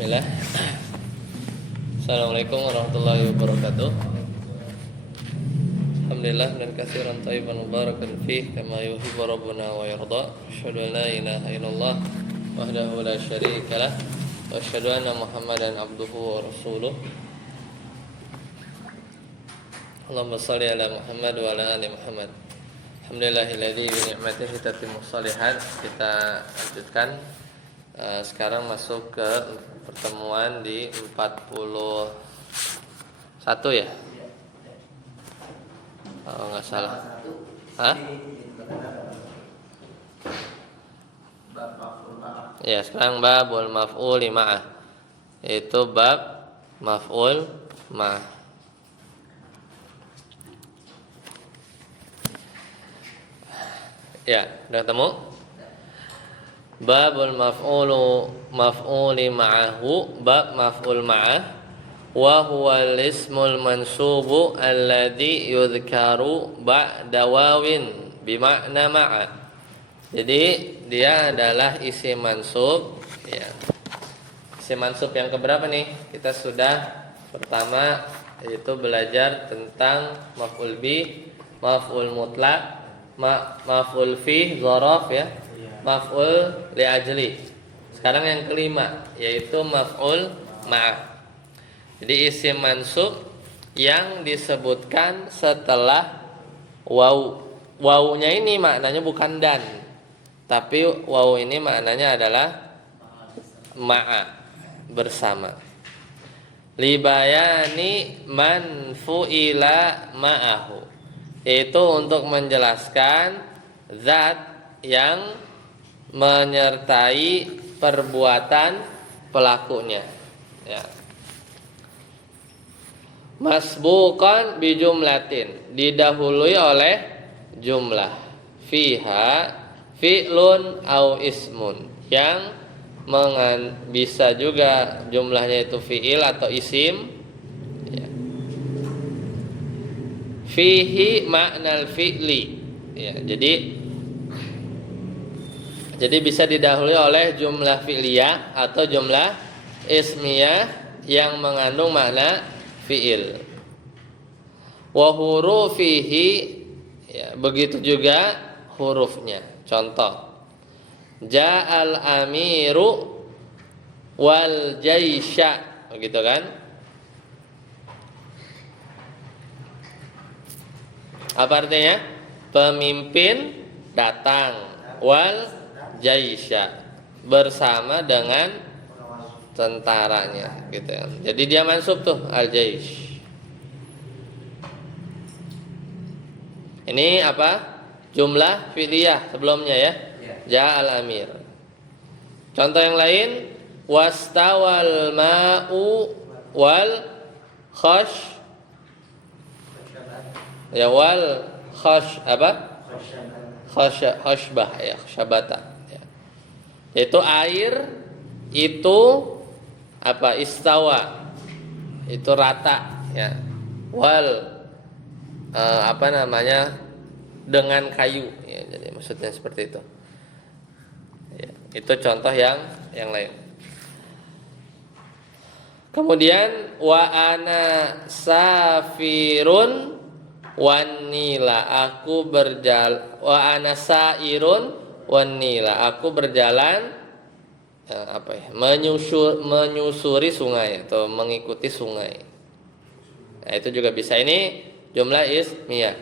Bismillah. Assalamualaikum warahmatullahi wabarakatuh. Alhamdulillah dan katsiran thayyiban mubarakan fih kama yuhibbu rabbuna wa yarda. Asyhadu an la ilaha illallah wahdahu la syarika lah wa asyhadu anna Muhammadan abduhu wa rasuluh. Allahumma shalli ala Muhammad wa ala ali Muhammad. Alhamdulillahilladzi bi ni'matihi tatimmu shalihat. Kita lanjutkan. Sekarang masuk ke pertemuan di 41 ya? Oh, nggak salah. Hah? Ya, sekarang babul maf'ul ma'ah. Itu bab maf'ul ma'ah. Ya, udah ketemu? Babul maf'uli ma'ahu, bab maf'ul ma'ah, wa huwa al-ismul mansubu alladhi yudhkaru ba'da wawin bima'na ma'a. Jadi dia adalah isim mansub ya. Isim mansub yang keberapa nih? Kita sudah pertama yaitu belajar tentang maf'ul bi, maf'ul mutlaq, maf'ul fi, dzaraf ya. Maf'ul li ajli. Sekarang yang kelima yaitu maf'ul ma'ah. Jadi isim mansub yang disebutkan setelah waw. Wawnya ini maknanya bukan dan, tapi waw ini maknanya adalah ma'a, bersama. Libayani man fu'ila ma'ahu. Itu untuk menjelaskan zat yang menyertai perbuatan pelakunya ya. Masbuqan bi jumlatin, didahului oleh jumlah, fiha fi'lun au ismun, yang bisa juga jumlahnya itu fi'il atau isim ya. Fihi ma'nal fi'li ya, jadi bisa didahului oleh jumlah fi'liyah atau jumlah ismiyah yang mengandung makna fi'il. Wa hurufihi ya, begitu juga hurufnya. Contoh, ja'al amiru wal jaisha, begitu kan? Apa artinya? Pemimpin datang, wal jaisha, bersama dengan tentaranya gitu kan. Jadi dia mansub tuh al-jaish. Ini apa? Jumlah fi'liyah sebelumnya ya. Ja'al amir. Contoh yang lain, wastawal ma'u wal khash. Ya wal khash apa? Khashbah ya, syabata. Yaitu air itu apa? Istawa, itu rata ya. Wal dengan kayu ya, jadi maksudnya seperti itu ya, itu contoh yang lain. Kemudian wa ana safirun wanila, aku berjalan, wa ana sairun wanila, aku berjalan menyusuri sungai atau mengikuti sungai. Nah, itu juga bisa. Ini jumlah ismiyah.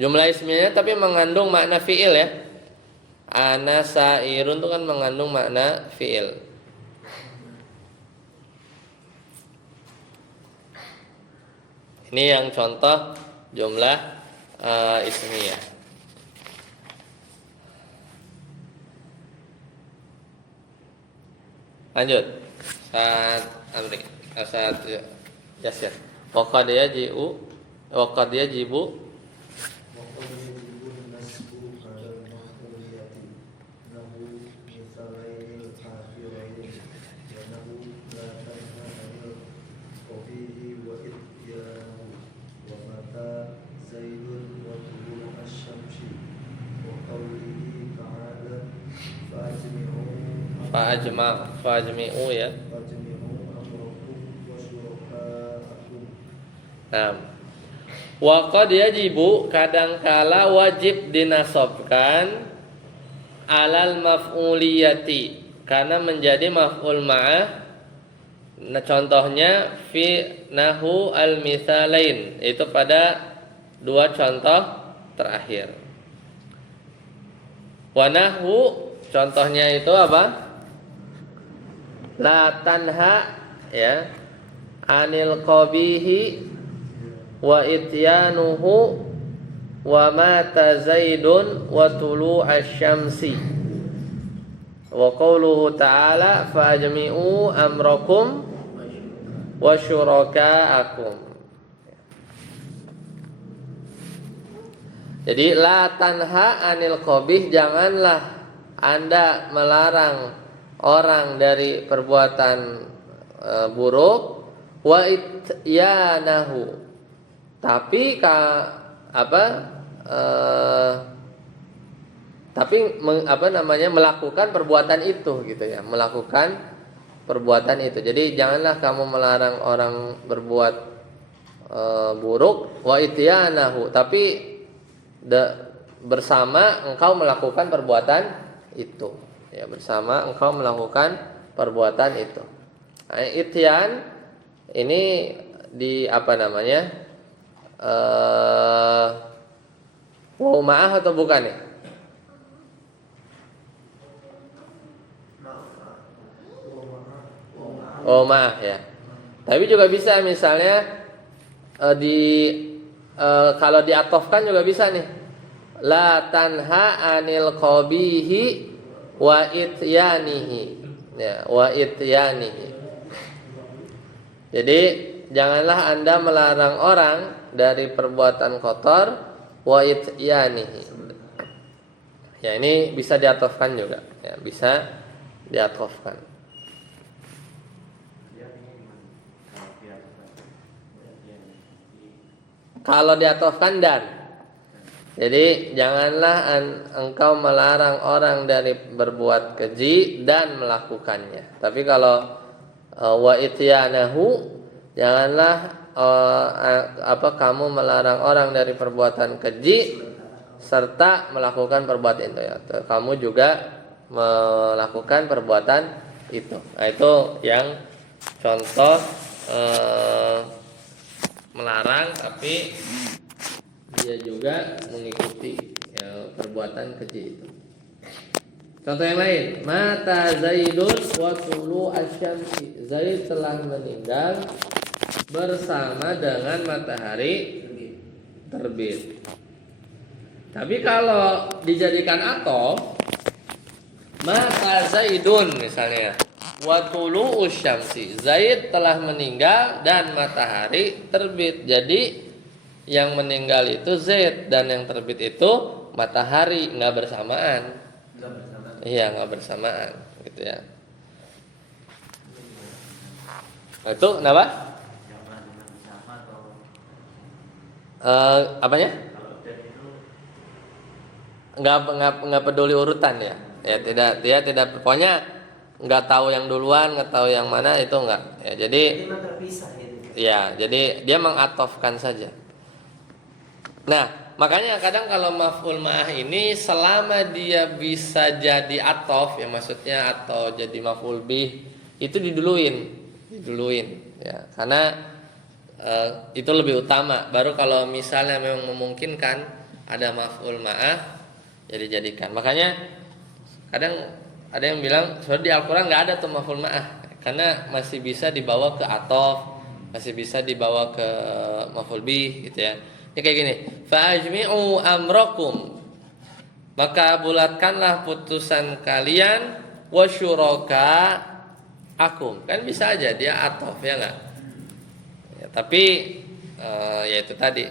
Jumlah ismiyah tapi mengandung makna fi'il ya. Ana sairun itu kan mengandung makna fi'il. Ini yang contoh jumlah ismiyah. Lanjut. Saat amri, saat Yasir. Waqad yajibu fa'ajmi'u ya. Nah, wa qad yajibu kadangkala wajib dinasobkan alal maf'uliyati karena menjadi maf'ul ma'ah. Nah, contohnya fi nahu al misalain itu pada dua contoh terakhir. Wa nahu contohnya itu apa? La tanha ya anil qabihi wa ityanuhu wa mata zaidun wa tulu asyamsi wa qawluhu ta'ala fa ajmi'u amrakum wa syuraka'akum. Jadi la tanha anil qabih, janganlah Anda melarang orang dari perbuatan buruk, wa ityanahu, tapi melakukan perbuatan itu gitu ya, melakukan perbuatan itu. Jadi janganlah kamu melarang orang berbuat buruk, wa ityanahu, tapi bersama engkau melakukan perbuatan itu ya, bersama engkau melakukan perbuatan itu. Nah, ityan ini di waw ma'ah atau bukan ya? Oh ma'ah ya. Tapi juga bisa misalnya kalau diatofkan juga bisa nih. La tanha anil qabihi wa ityanihi. Ya, wa ityanihi. Jadi janganlah Anda melarang orang dari perbuatan kotor, wa ityanihi. Ya, ini bisa diatofkan juga. Ya, bisa diatofkan. Kalau diatofkan dan. Jadi janganlah engkau melarang orang dari berbuat keji dan melakukannya. Tapi kalau wa ityanahu, janganlah kamu melarang orang dari perbuatan keji serta melakukan perbuatan itu ya. Kamu juga melakukan perbuatan itu. Nah, itu yang contoh melarang tapi dia juga mengikuti ya, perbuatan keji itu. Contoh yang lain, mata Zaidun wa tulu asyamsi. Zaid telah meninggal bersama dengan matahari terbit. Tapi kalau dijadikan atof, mata Zaidun misalnya, wa tulu asyamsi. Zaid telah meninggal dan matahari terbit. Jadi yang meninggal itu Zaid dan yang terbit itu matahari, nggak bersamaan. Iya, nggak bersamaan gitu ya. Nah, itu kenapa? Apanya? Nggak peduli urutan ya. Ya tidak pokoknya nggak tahu yang duluan, nggak tahu yang mana, itu nggak. Ya, jadi ya, jadi dia mengatofkan saja. Nah, makanya kadang kalau maf'ul ma'ah ini selama dia bisa jadi atof ya, maksudnya atau jadi maf'ul bih, itu diduluin ya, karena itu lebih utama. Baru kalau misalnya memang memungkinkan ada maf'ul ma'ah ya dijadikan. Makanya kadang ada yang bilang sebenarnya di Al-Qur'an enggak ada tuh maf'ul ma'ah, karena masih bisa dibawa ke atof, masih bisa dibawa ke maf'ul bih gitu ya. Ini kayak gini, fa'ajmi'u amrakum, maka bulatkanlah putusan kalian, wa syuraka'akum. Kan bisa aja dia atof ya enggak? Ya, tapi ya itu tadi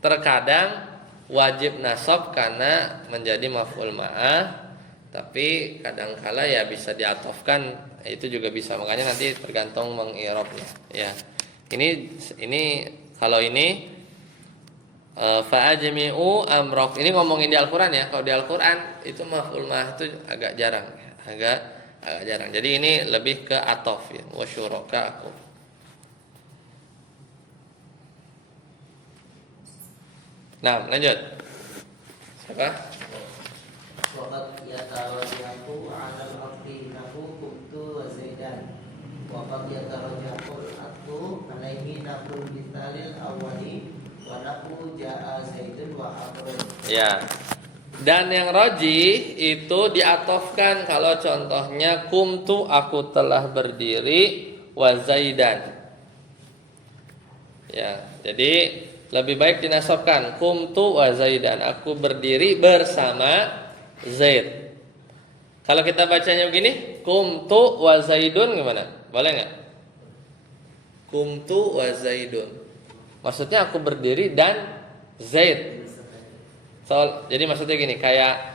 terkadang wajib nasab karena menjadi maf'ul ma'ah, tapi kadangkala ya bisa diatofkan, itu juga bisa. Makanya nanti tergantung mengirobnya ya. Ini kalau ini fa'ajmi'u amrak, ini ngomongin di Al-Qur'an ya. Kalau di Al-Qur'an itu maf'ul ma'ah itu agak jarang. Agak jarang. Jadi ini lebih ke atof ya, wa syuraka'akum. Nah, lanjut. Siapa? Waqad yatarajjahu 'ala al-'athfi nahu kuntu wa zaidan. Waqad yatarajjahu al-'athfu 'alaihi nahu bisalil awwali wa nahu ja'a zaidun wa amrun. Ya. Dan yang rajih itu diatofkan kalau contohnya kumtu aku telah berdiri wa zaidan. Ya, jadi lebih baik dinasabkan kumtu wa zaidan, aku berdiri bersama Zaid. Kalau kita bacanya begini, kumtu wa zaidun gimana? Boleh nggak? Kumtu wa zaidun. Maksudnya aku berdiri dan Zaid. Jadi maksudnya gini, kayak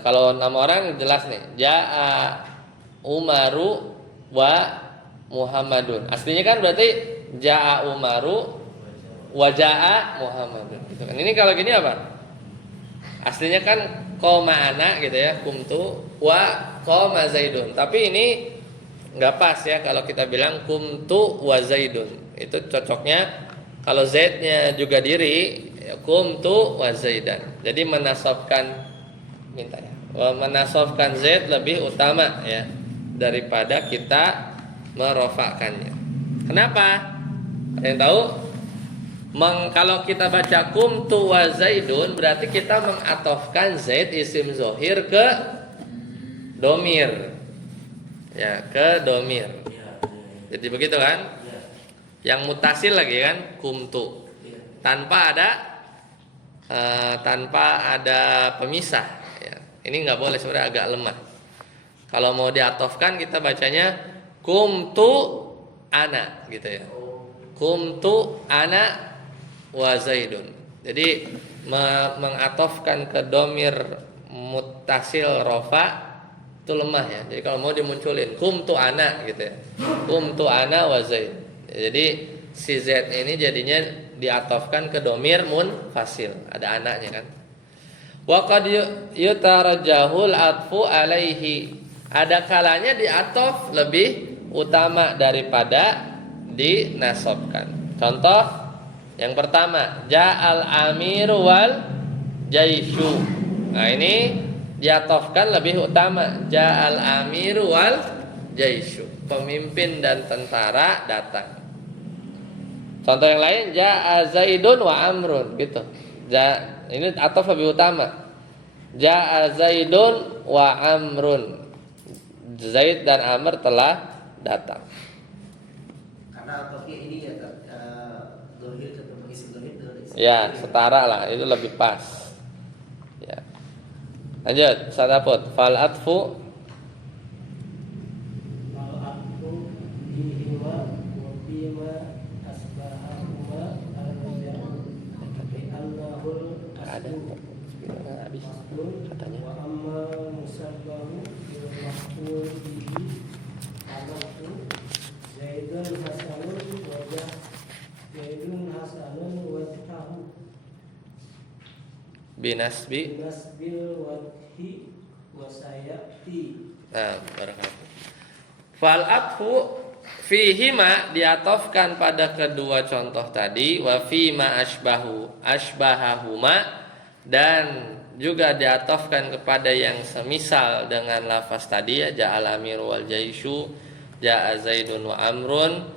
kalau nama orang jelas nih, ja'a Umaru wa Muhammadun. Aslinya kan berarti ja'a Umaru wa ja'a Muhammadun. Gitu kan. Ini kalau gini apa? Aslinya kan qoma ana gitu ya, kumtu wa qoma Zaidun. Tapi ini nggak pas ya kalau kita bilang kumtu wa Zaidun. Itu cocoknya kalau Zaidnya juga diri ya, kumtu wa Zaidan. Jadi menasabkan Zaid lebih utama ya daripada kita merofakkannya. Kenapa? Ada yang tahu? Kalau kita baca kumtu wa Zaidun berarti kita mengatofkan Zaid isim zohir ke domir. Ya, ke domir. Jadi begitu kan? Yang mutasil lagi kan kumtu tanpa ada pemisah ya. Ini nggak boleh, sebenarnya agak lemah. Kalau mau diatofkan kita bacanya kumtu ana gitu ya, kumtu ana wa zaidun. Jadi mengatofkan ke domir mutasil rofa itu lemah ya. Jadi kalau mau dimunculin kumtu ana gitu ya, kumtu ana wa zaid. Jadi si Z ini jadinya diatofkan ke domir munfasil, ada anaknya kan. Wa qad yutarajjahul atfu alaihi. Ada kalanya diatof lebih utama daripada dinasabkan. Contoh yang pertama, ja'al amiru wal jaisyu. Nah, ini diatofkan lebih utama, ja'al amiru wal jaisyu. Pemimpin dan tentara datang. Contoh yang lain, ja'a Zaidun wa Amrun gitu. Ini ataf lebih utama. Ja'a Zaidun wa Amrun. Zaid dan Amr telah datang. Karena atofnya ini ya dohir ketemu isim dohir. Ya, setara lah, itu lebih pas. Ya. Lanjut, sadaput. Fal atfu ada habis katanya. Wa amma musabbahu bil maqul bihi anatu Zaidun hasanun wajah Zaidun hasanun wajhahu binasbil wajhi wa sayati. Nah, barakallahu. Fal atfu fihima diatofkan pada kedua contoh tadi, wa fima asbahahuma, dan juga diatofkan kepada yang semisal dengan lafaz tadi ya, ja'al amir wal jaisyu, ja'a zaidun wa amrun,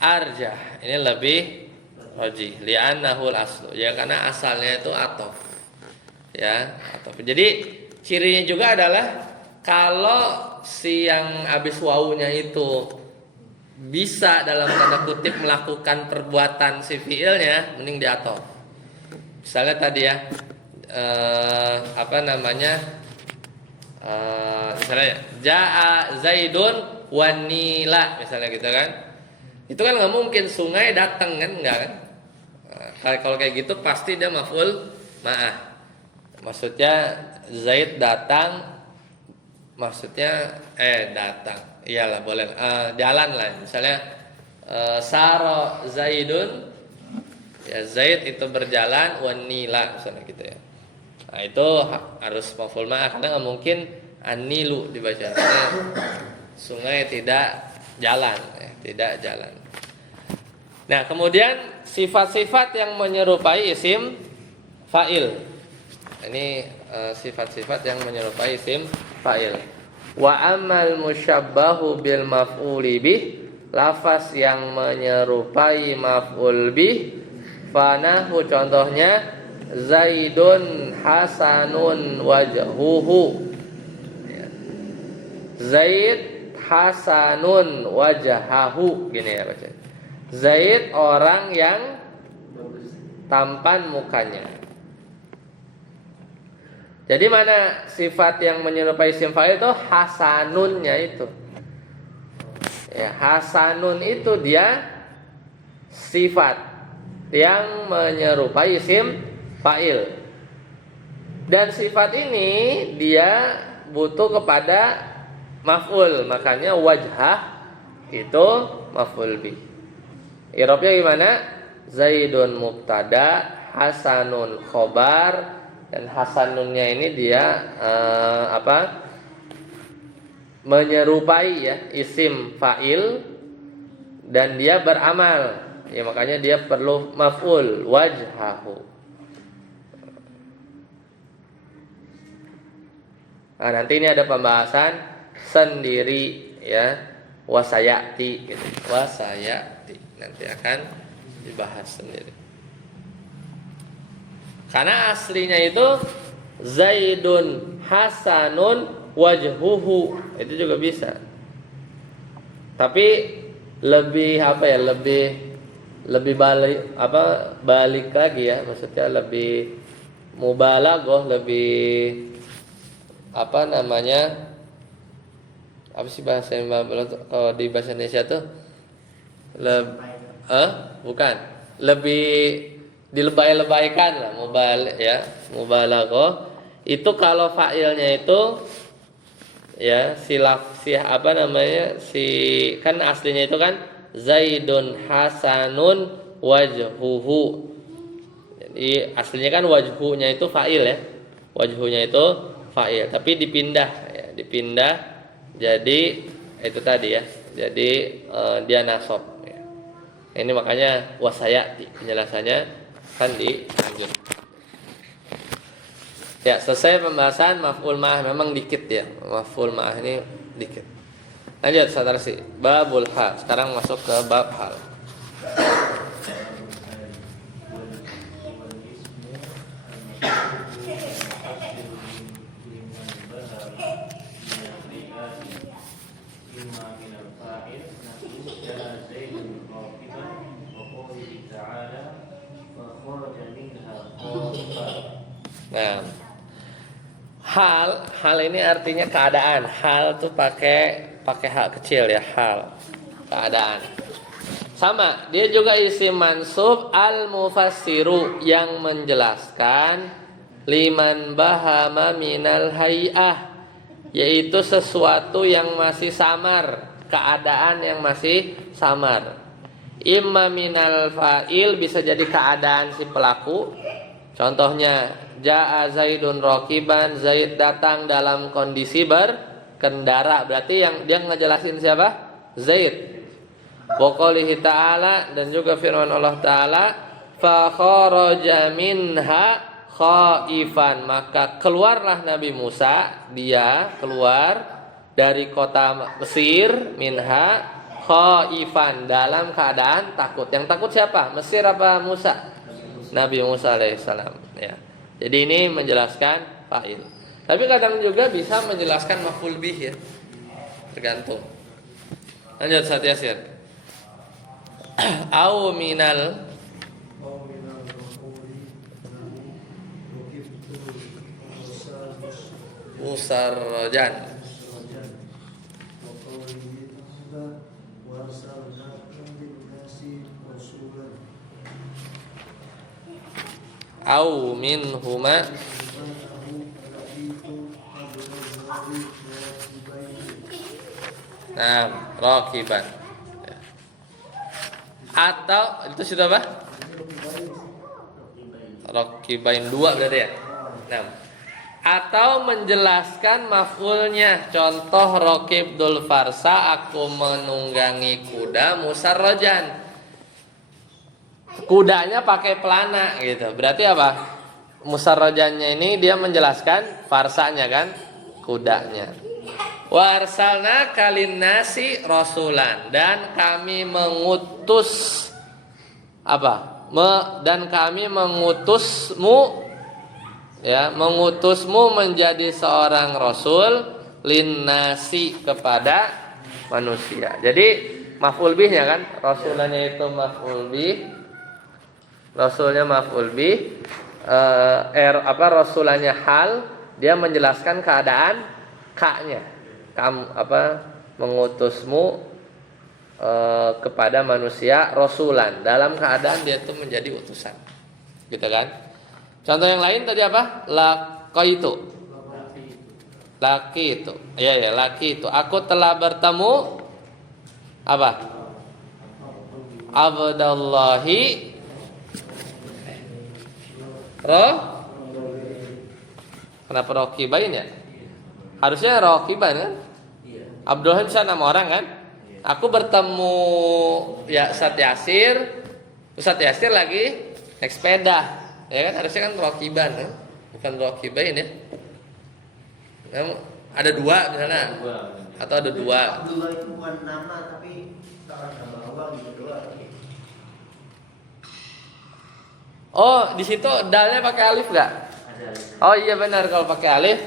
arjah. Ini lebih rajih li'annahul aslu, ya karena asalnya itu atof. Ya, atof. Jadi cirinya juga adalah kalau si yang habis wawunya itu bisa dalam tanda kutip melakukan perbuatan si fiilnya, mending diatof. Misalnya tadi ya, misalnya ja'a Zaidun wanila, misalnya gitu kan. Itu kan nggak mungkin sungai datang kan, enggak kan? Kalau kayak gitu pasti dia maf'ul ma'ah. Maksudnya Zaid datang, maksudnya datang. Iyalah boleh. Jalan lah. Misalnya saro Zaidun, ya Zaid itu berjalan, wanila misalnya gitu ya. Nah itu harus maf'ul ma'ah karena nggak mungkin anilu dibaca. Karena sungai tidak jalan, tidak jalan. Nah, kemudian sifat-sifat yang menyerupai isim fa'il. Ini sifat-sifat yang menyerupai isim fa'il. Wa amal musyabbahu bil maf'uli bih, lafaz yang menyerupai maf'ul bih, fanahu contohnya Zaidun hasanun wajhuhu. Zaid hasanun wajhahu, gini ya baca. Zaid orang yang tampan mukanya. Jadi mana sifat yang menyerupai isim fa'il itu hasanunnya itu. Ya, hasanun itu dia sifat yang menyerupai isim fa'il. Dan sifat ini dia butuh kepada maf'ul, makanya wajhah itu maf'ul bih. I'rabnya gimana? Zaidun mubtada, hasanun khobar, dan hasanunnya ini dia menyerupai ya isim fa'il dan dia beramal. Ya makanya dia perlu maf'ul wajhahu. Nah, nanti ini ada pembahasan sendiri ya, wasayati gitu. Wasayati nanti akan dibahas sendiri. Karena aslinya itu Zaidun hasanun wajhuhu, itu juga bisa. Tapi lebih lebih balik lagi ya, maksudnya lebih mubalaghah, lebih apa sih bahasa kalau di bahasa Indonesia tuh bukan, lebih dilebay-lebaykan lah, mubalaghah. Itu kalau fa'ilnya itu ya kan aslinya itu kan Zaidun hasanun wajhuhu. Jadi aslinya kan wajhunya itu fa'il ya. Wajhunya itu fa'il, tapi dipindah jadi itu tadi ya. Jadi dia nasab ya. Ini makanya wasayati penjelasannya kan dilanjut. Ya, selesai pembahasan maf'ul ma'ah, memang dikit ya. Maf'ul ma'ah ini dikit. Lanjut saudara sih. Babul hal. Sekarang masuk ke bab hal. Nah, hal ini artinya keadaan. Hal tuh pakai hal kecil ya, hal keadaan. Sama, dia juga isim mansub al-mufassiru yang menjelaskan liman bahama minal hay'ah, yaitu sesuatu yang masih samar, keadaan yang masih samar. Imma minal fa'il, bisa jadi keadaan si pelaku. Contohnya Ja'a Zaidun rakiban, Zaid datang dalam kondisi berkendara. Berarti yang dia ngejelasin siapa? Zaid. Wa qoulihi ta'ala, dan juga firman Allah Ta'ala, fa kharaja minha khaifan, maka keluarlah Nabi Musa, dia keluar dari kota Mesir, minha khaifan, dalam keadaan takut. Yang takut siapa? Mesir apa Musa? Nabi Musa alaihissalam ya. Jadi ini menjelaskan fa'il. Tapi kadang juga bisa menjelaskan maf'ul bih ya. Tergantung. Lanjut Ustaz Yasir. Au minal musarrajan. Au minhuma rakiban. Atau itu sudah apa? Rakibain 2 berarti ya. Atau menjelaskan maf'ulnya. Contoh rakibdul farsa, aku menunggangi kuda musarrajan. kudanya pakai pelana gitu. Berarti apa? Musarrajannya ini dia menjelaskan farsanya kan, kudanya. Wa arsalna kalinnasi rasulan, dan kami mengutus apa? Dan kami mengutusmu, ya, mengutusmu menjadi seorang rasul linnasi, kepada manusia. Jadi maf'ul bihnya kan, rasulannya itu maf'ul bih, rasulnya maf'ul bih, rasulannya hal, dia menjelaskan keadaan ka-nya. Kamu mengutusmu kepada manusia rasulan, dalam keadaan dia itu menjadi utusan, gitu kan? Contoh yang lain tadi apa? Laki itu, ya laki itu. Aku telah bertemu apa? Abdallahi kenapa rokibain ya? Harusnya rokiban kan? Abdullah bisa 6 orang kan? Aku bertemu ya Ustadz Yasir lagi naik sepeda, ya kan? Harusnya kan rokiban kan? Bukan rokibain ya? Ada 2 misalnya, atau ada 2. Abdullah itu bukan nama, tapi nama Allah gitu doang. Oh, di situ dalnya pakai alif nggak? Oh iya benar, kalau pakai alif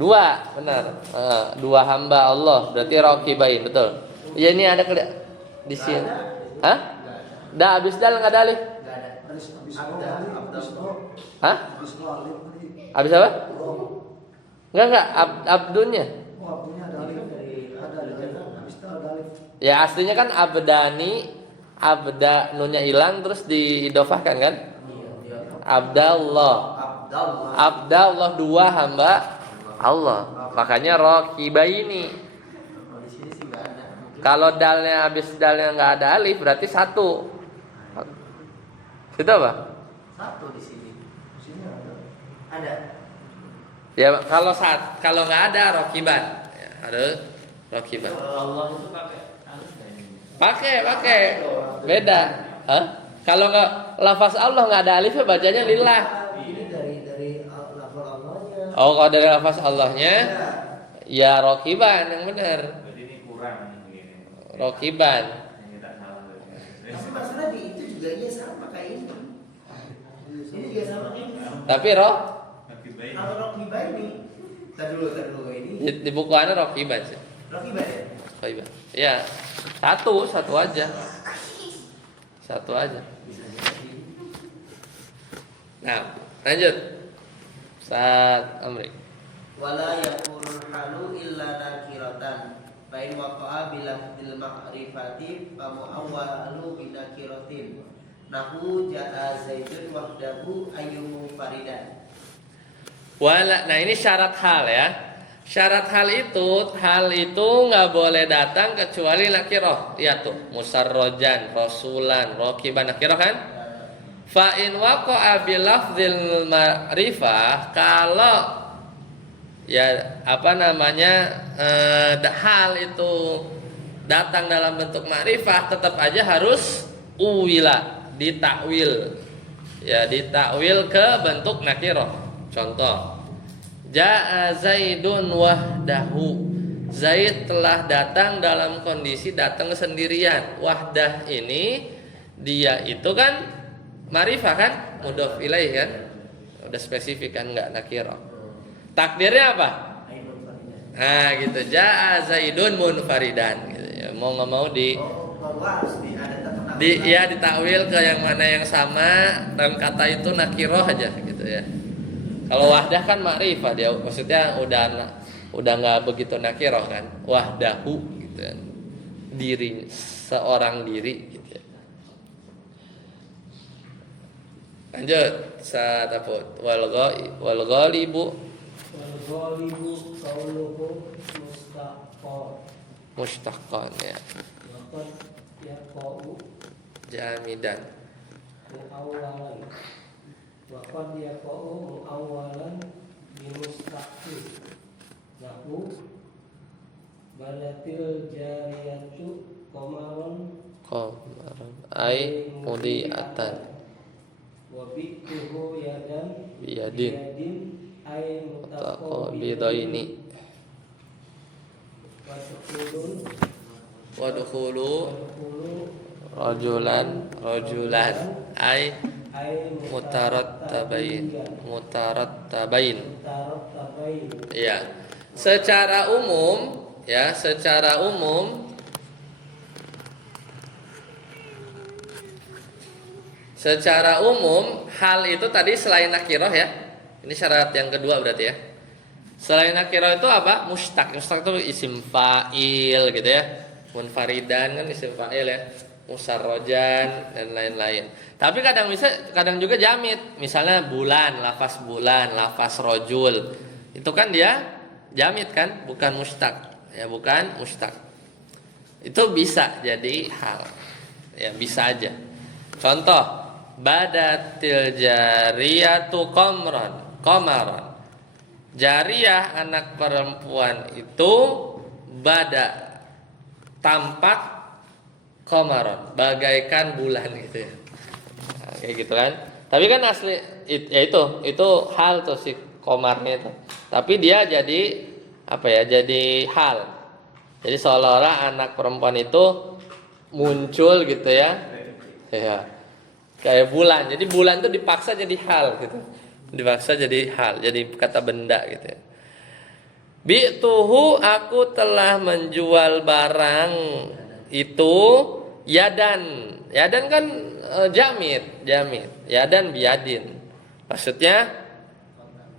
2, benar. 2 hamba Allah, berarti rokibain, betul. Ya ini ada di sini. Hah? Dah habis dal nggak ada alif? Nggak ada. Hah? Habis apa? Enggak abdunnya. Ya aslinya kan abdani, nunnya hilang terus diidofahkan kan? Abdallah. Abdallah 2 hamba Allah. Makanya rokibaini. Kalau dalnya habis dalnya nggak ada alif berarti 1. Itu apa? 1 di sini. Ada. Ya kalau nggak ada rokiban, ya, ada rokiban. Allah itu pakai alif. Pakai. Beda. Hah? Kalau nggak lafaz Allah nggak ada alifnya bacanya lillah. Ini dari lafaz Allahnya. Oh, kalau dari lafaz Allahnya, ya rokiban yang benar. Berarti ini kurang begini. Rokiban. Ini tak salah. Tapi masalah di itu juga iya sama kayak ini. Ini juga sama kayak ini. Tapi Tapi baik. Kalau Rokiba ini, tar dulu ini. di buku ana rokiban sih. Rokiba ya. Rokiban. Ya, satu aja. Satu aja. Nah, lanjut. Saat Amri. Wala yakunul halu illa nakiratan. Fa in waqa'a bil ma'rifati fa mu'awwalu bi nakiratin. Nahu ja'a Zaidun wahdahu ayyuhu faridan. Nah ini syarat hal ya. Syarat hal itu nggak boleh datang kecuali nakiroh. Lihat tuh, musarrojan, rasulan, rokiban, nakiroh kan? Fa in waqa'a bil lafdzil ma'rifah, kalau ya hal itu datang dalam bentuk ma'rifah, tetap aja harus uwila, ditakwil. Ya, ditakwil ke bentuk nakiroh. Contoh, Ja'a Zaidun wahdahu. Zaid telah datang dalam kondisi datang sendirian. Wahdah ini dia itu kan ma'rifah kan, mudhof ilaih kan. Udah spesifik kan, enggak nakirah. Takdirnya apa? Nah gitu, Ja'a Zaidun munfaridan gitu ya. Mau enggak mau ditakwil ke yang mana yang sama, dan kata itu nakirah aja gitu ya. Kalau wahdah kan ma'rifah, dia maksudnya udah nggak begitu nakirah kan, wahdahu gitu kan, diri, seorang diri gitu ya. Lanjut, sataput wal ghalibu qauluhu mustaqqan ya, Waqad yaqa'u jamidan. mu'awwalan. Waqad yaqa'u mu'awwalan bi mustaqil. Nahu Badatil jariyatu komaron Qamaran ai mudiatan wabituhu yadan biyadin ay mutaqabidaini wadkhulu rajulan ai mutarattabain ya secara umum hal itu tadi selain nakirah ya. Ini syarat yang kedua berarti ya. Selain nakirah itu apa? Mustaq. Mustaq itu isim fa'il gitu ya. Munfaridan kan isim fa'il ya. Musarrojan dan lain-lain. Tapi kadang juga jamid. Misalnya bulan, lafaz rojul. Itu kan dia jamid kan, bukan mustaq. Ya, bukan mustaq. Itu bisa jadi hal. Ya, bisa aja. Contoh badatil jariyatu qamaran. Jariyah anak perempuan itu bada tampak qamaran bagaikan bulan gitu ya. Nah, kayak gitu kan. Tapi kan asli ya itu hal tuh si qamarnya itu. Tapi dia jadi apa ya? Jadi hal. Jadi seolah-olah anak perempuan itu muncul gitu ya. Ya. Kayak bulan. Jadi bulan itu dipaksa jadi hal gitu. Dipaksa jadi hal, jadi kata benda gitu ya. Bi'tuhu aku telah menjual barang itu yadan. Yadan kan jamid. Yadan biyadin. Maksudnya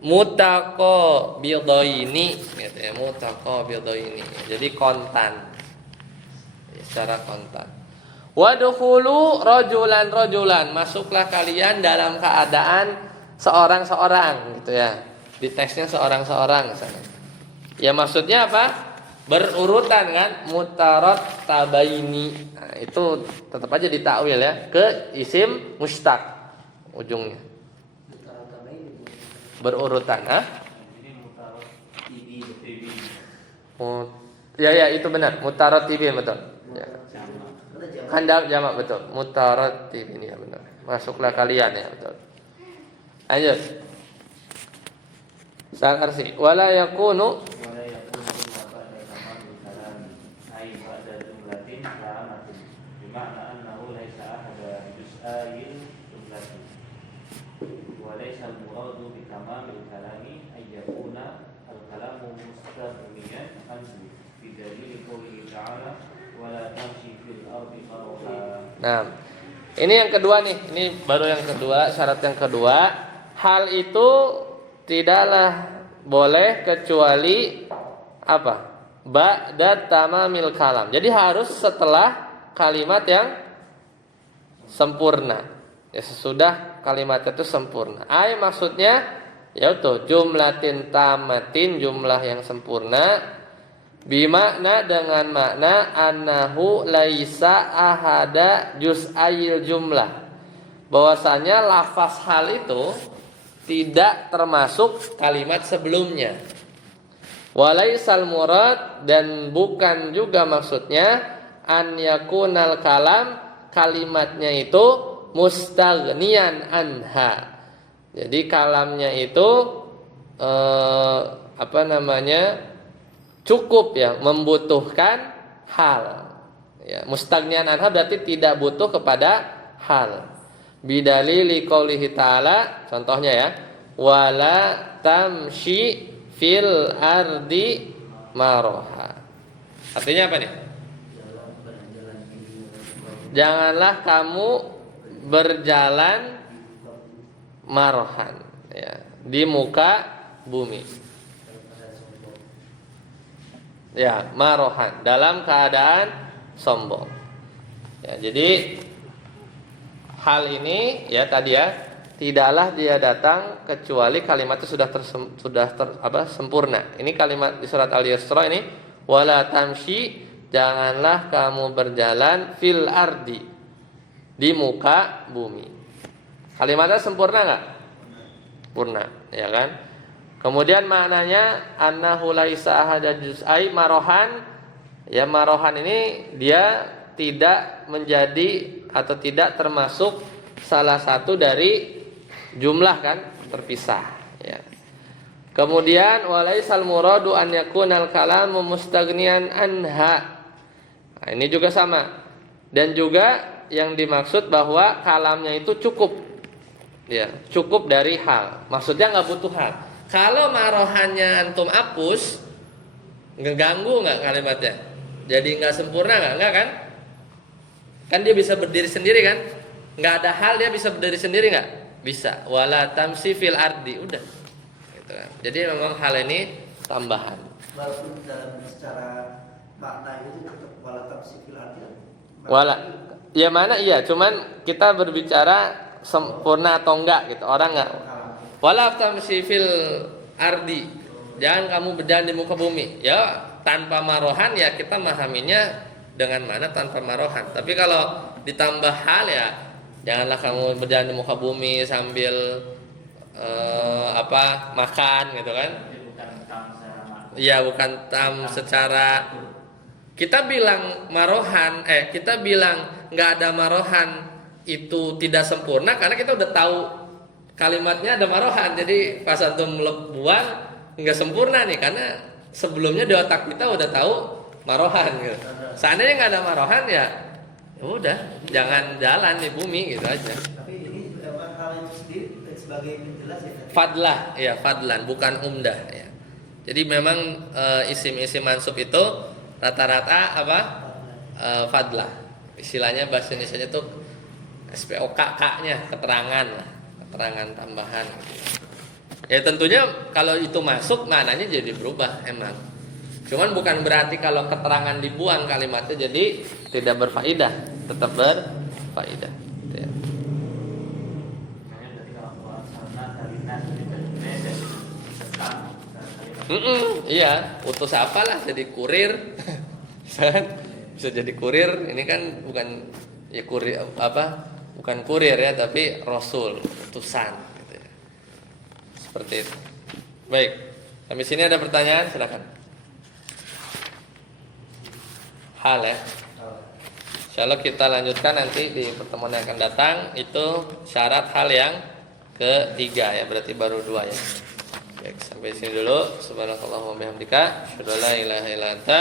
mutaqo bidaini gitu ya, mutaqo bidaini. Jadi kontan. Secara kontan. Wadkhulu rajulan, masuklah kalian dalam keadaan seorang gitu ya. Di teksnya seorang misalnya. Ya maksudnya apa? Berurutan kan, mutarat tabaini. Nah, itu tetap aja ditakwil ya ke isim mustaq ujungnya. Berurutan, Ini mutarat tibi. Ya itu benar, mutarat tibi betul. Ya. Handal jamak betul. Mutarattibin ya benar. Masuklah kalian ya betul. Lanjut. Sakarsi wala yakunu Nah, ini yang kedua nih. Ini baru yang kedua, syarat yang kedua. Hal itu tidaklah boleh kecuali apa? Ba'da tamamil kalam. Jadi harus setelah kalimat yang sempurna. Ya sesudah kalimat itu sempurna. Maksudnya yaitu jumlatin tamatin, jumlah yang sempurna. Bimakna dengan makna annahu laisa ahada juz'ayil jumlah. Bahwasanya lafaz hal itu tidak termasuk kalimat sebelumnya. Walaisal murad, dan bukan juga maksudnya an yakunal kalam, kalimatnya itu mustaghniyan anha. Jadi kalamnya itu cukup ya, membutuhkan hal. Ya, mustaghniyan anha berarti tidak butuh kepada hal. Bidalili qaulihi ta'ala, contohnya ya, wala tamshi fil ardi maroha. Artinya apa nih? Janganlah kamu berjalan marohan ya, di muka bumi. Ya, marohan, dalam keadaan sombong. Ya, jadi hal ini ya tadi ya, tidaklah dia datang kecuali kalimat itu sudah sempurna. Ini kalimat di surat Al-Isra ini, wala tamshi, janganlah kamu berjalan fil ardi, di muka bumi. Kalimatnya sempurna enggak? Sempurna, ya kan? Kemudian maknanya annahu laisa ahada juz'ai marohan, Ya, marohan ini dia tidak menjadi atau tidak termasuk salah satu dari jumlah kan, terpisah ya. Kemudian walaisal muradu an yakunal kalamu mustaghniyan anha. Nah, ini juga sama. Dan juga yang dimaksud bahwa kalamnya itu cukup. Ya, cukup dari hal. Maksudnya nggak butuh hal. Kalau marohannya antum hapus, ngeganggu nggak kalimatnya? Jadi nggak sempurna nggak kan? Kan dia bisa berdiri sendiri kan? Nggak ada hal dia bisa berdiri sendiri nggak? Bisa. Wala tamsi fil ardi, udah. Gitu kan. Jadi memang hal ini tambahan. Walaupun dalam secara makna itu tetap wala tamsi fil ardi. Wala, ya mana iya, cuman kita berbicara sempurna atau enggak gitu. Orang enggak. Wala tamsi fil ardi. Jangan kamu berjalan di muka bumi. Ya, tanpa marohan ya kita memahaminya dengan mana tanpa marohan. Tapi kalau ditambah hal ya janganlah kamu berjalan di muka bumi sambil makan gitu kan. Iya, bukan tam secara kita bilang marohan, kita bilang nggak ada marohan itu tidak sempurna karena kita udah tahu kalimatnya ada marohan. Jadi pas antum buang nggak sempurna nih karena sebelumnya di otak kita udah tahu marohan gitu. Seandainya nggak ada marohan ya udah jangan jalan di bumi gitu aja. Tapi ini hal itu sendiri sebagai penjelas ya. Fadlah, ya fadlan bukan umdah ya. Jadi memang isim-isim mansub itu rata-rata apa? Fadlah. Istilahnya bahasa Indonesia itu SPOKK-nya, keterangan lah, keterangan tambahan. Ya tentunya kalau itu masuk maknanya jadi berubah emang. Cuman bukan berarti kalau keterangan dibuang kalimatnya jadi tidak berfaedah, tetap berfaedah. Gitu ya. Iya, utus apalah jadi kurir. Bisa jadi kurir, ini kan bukan ya kurir bukan kurir ya, tapi rasul, utusan gitu ya. Seperti itu. Baik. Sampai sini ada pertanyaan, silakan. Hal ya. Insyaallah kita lanjutkan nanti di pertemuan yang akan datang. Itu syarat hal yang ketiga ya, berarti baru 2 ya. Baik, sampai sini dulu. Subhanakallahumma bihamdika, asyhadu an la ilaha illa anta,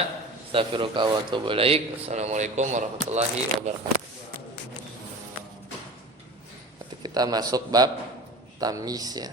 astaghfiruka wa atubu ilaik. Assalamualaikum warahmatullahi wabarakatuh. Nanti kita masuk bab tamyiz ya.